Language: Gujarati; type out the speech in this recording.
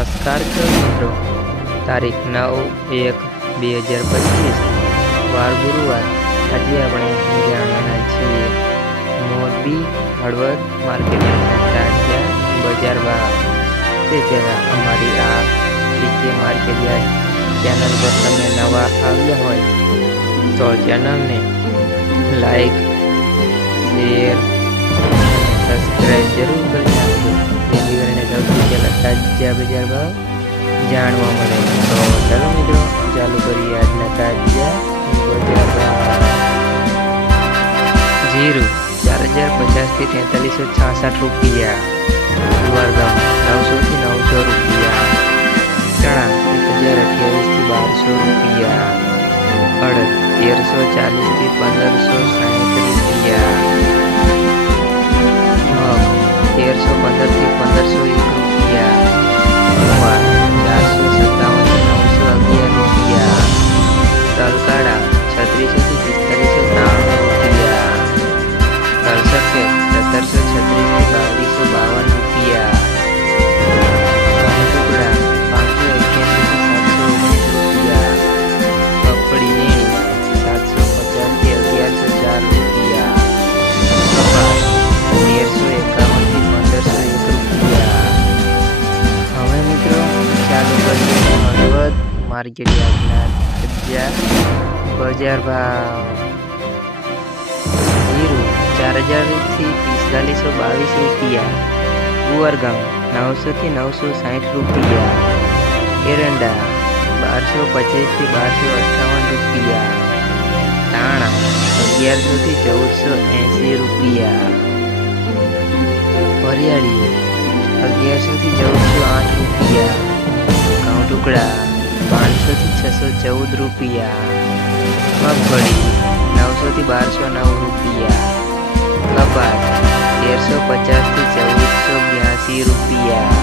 નમસ્કાર મિત્રો, તારીખ 9/1/2025 વાર ગુરુવાર। આજે આપણે જાણવાના છીએ મોરબી હળવદ માર્કેટના તાજા બજાર ભાવ। તે પહેલાં અમારી આ કે માર્કેટ યાર્ડ ચેનલ પર તમે નવા આવ્યા હોય તો ચેનલને લાઈક, શેર અને સબસ્ક્રાઈબ જરૂર કરી નાખજો, જેથી કરીને સૌથી પહેલાં તાજા બજાર ભાવ જાણવા મળે। તો ચાલો મિત્રો, ચાલુ કરીએ આજના તાજા બજાર ભાવ। જીરું 4050 થી 4366 રૂપિયા, જુવાર ઘઉં 900 થી 900 રૂપિયા, ચણા 1028 થી 1200 રૂપિયા, અડદ 1340 થી 1560 રૂપિયા, મગ 1315 થી 1501 રૂપિયા, ગુવાર 457 થી 911 રૂપિયા, તલકાડા 3600 થી 4593 રૂપિયા, તલ સફેદ 1736 થી 2252 રૂપિયા, ઘઉં ટુકડા 581 થી 719 રૂપિયા, મગફળી ઝીણી 750 થી 1104 રૂપિયા, કપાસ 1351 થી 1501 રૂપિયા। હવે મિત્રો ચાલુ કરીએ હળવદ માર્કેટ યાર્ડના તાજા બજાર ભાવ। જીરું 4000 થી 4522 રૂપિયા, જુવાર ઘઉં 900 થી 960 રૂપિયા, એરંડા 1225 થી 1258 રૂપિયા, ધાણા 1100 થી 1480 રૂપિયા, વરિયાળી 1100 થી 1408 રૂપિયા, ઘઉં ટુકડા 500 થી 614 રૂપિયા, મગફળી 900 થી 1209 રૂપિયા, કપાસ 1350 થી 1482 રૂપિયા,